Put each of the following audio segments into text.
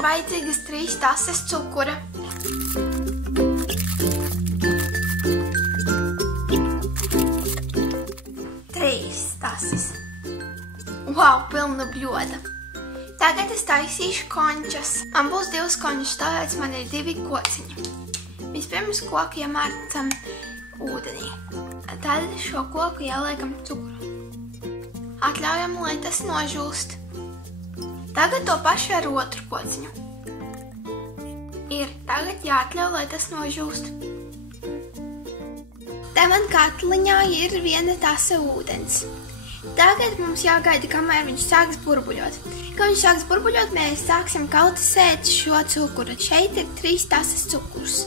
ir vajadzīgas 3 tases cukura. Wow, pilna bļoda. Tagad es taisīšu končas. Man būs 2 končas, tāpēc man ir 2 kociņi. Vispirms koku iemērcam ūdenī. Tad šo koku ieliekam cukuru. Atļaujam, lai tas nožūst. Tagad to pašu ar otru kociņu. Tagad jāatļauj, lai tas nožūst. Te man katliņā ir 1 tase ūdens. Tagad mums jāgaida, kamēr viņš sāks burbuļot. Kad viņš sāks burbuļot, mēs sāksim kautasēt šo cukuru. Šeit ir 3 tases cukurs.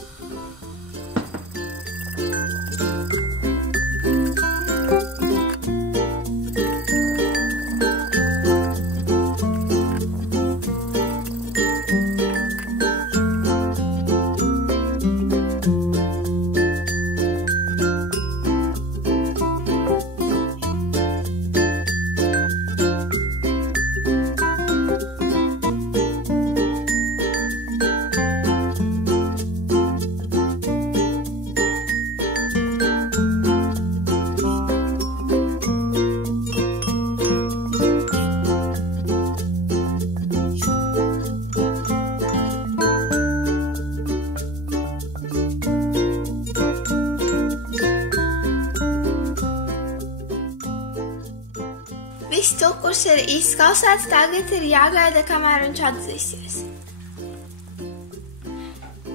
Viss cukurs ir izkausēts, tagad ir jāgaida, kamēr viņš atzīsies.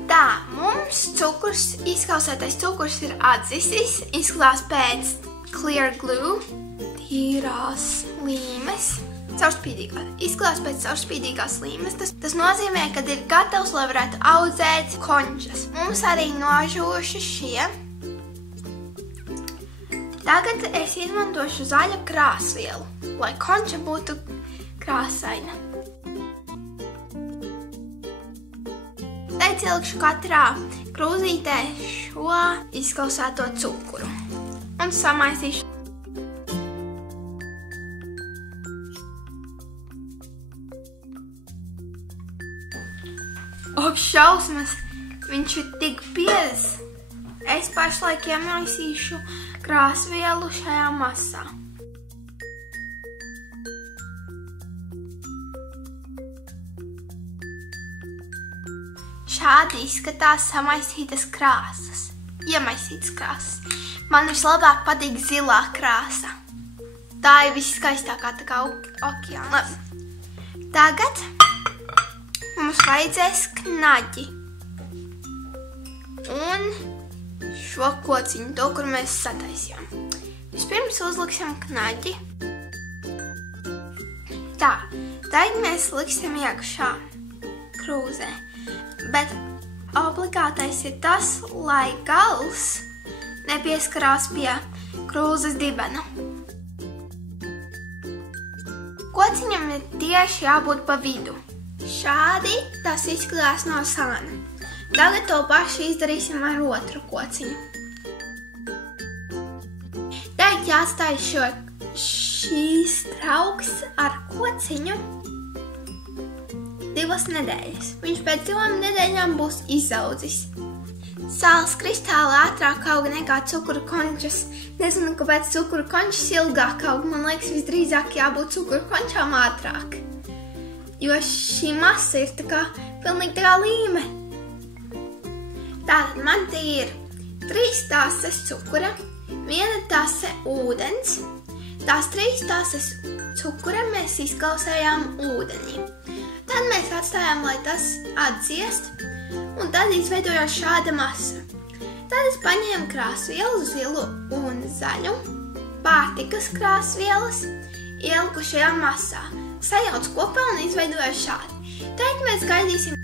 Tā, mums izkausētais cukurs ir atzīsis, izskatās pēc clear glue, tīrās līmes, izskatās pēc caurspīdīgās līmes. Tas nozīmē, ka ir gatavs, lai varētu audzēt končas. Mums arī nožūši šie. Tagad es izmantošu zaļu krāsvielu, lai konča būtu krāsaina. Tad ielikšu katrā krūzītē šo izkausēto cukuru un samaisīšu. Ak, šausmas! Viņš ir tik biezs! Es pašlaik iemaisīšu krāsvielu šajā masā. Šādi izskatās samaisītas krāsas. Iemaisītas krāsas. Man vislabāk patīk zilā krāsa. Tā ir viskaistākā, tā kā okeāns. Tagad mums vajadzēs knaģi. Un šo kociņu, to, kur mēs sataisījām. Vispirms uzliksim knaģi. Tā, tagad mēs liksim iekšā krūzē. Bet obligātais ir tas, lai gals nepieskarās pie krūzes dibena. Kociņam ir tieši jābūt pa vidu. Šādi tas izskatās no sāna. Tagad to pašu izdarīsim ar otru kociņu. Tagad jāatstāj šīs trauks ar kociņu 2 nedēļas. Viņš pēc 2 nedēļām būs izaudzis. Sāls kristāli ātrāk aug nekā cukuru končas. Nezinu, kāpēc cukuru končas ilgāk aug. Man liekas, visdrīzāk jābūt cukuru končām ātrāk. Jo šī masa ir pilnīgi tā kā līme. Tātad man te ir 3 tases cukura, 1 tase ūdens. Tās 3 tases cukura mēs izkausējām ūdenī. Tad mēs atstājām, lai tas atdziest, un tad izveidojās šāda masa. Tad es paņēmu krāsvielu, zilu un zaļu, pārtikas krāsvielas, ieliku šajā masā, sajaucu kopā un izveidojās šādi. Tagad mēs gaidīsim.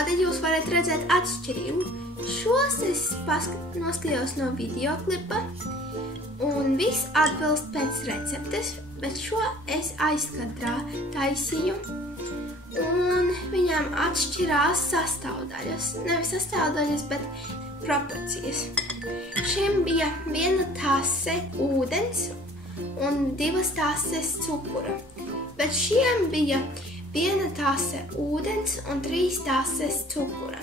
Tad jūs varat redzēt atšķirību. Šos es noskatījos no videoklipa un viss atbilst pēc receptes, bet šo es aizkadrā taisīju un viņām atšķirās sastāvdaļas. Nevis sastāvdaļas, bet proporcijas. Šiem bija 1 tase ūdens un 2 tases cukura. Bet šiem bija 1 tase ūdens un 3 tases cukura.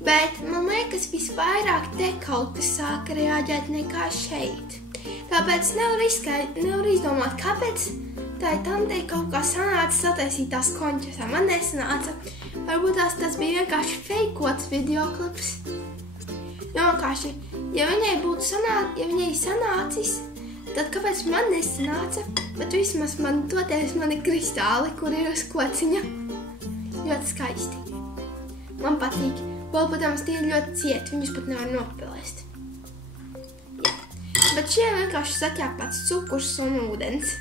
Bet man liekas, visvairāk te kaut kas sāka reaģēt nekā šeit. Tāpēc nevar izdomāt, kāpēc tai tantei kaut kā sanāca sataisīt tās končas. Man nesanāca. Varbūt tas bija vienkārši feikots videoklips. Vienkārši, ja viņai sanācis, tad kāpēc man nesanāca? Bet vismaz man toties mani kristāli, kur ir uz kociņa. Ļoti skaisti. Man patīk. Vēl, protams, tie ir ļoti cieti, viņus pat nevar nopilēst. Jā. Bet šie vienkārši saķēpāts cukurs un ūdens.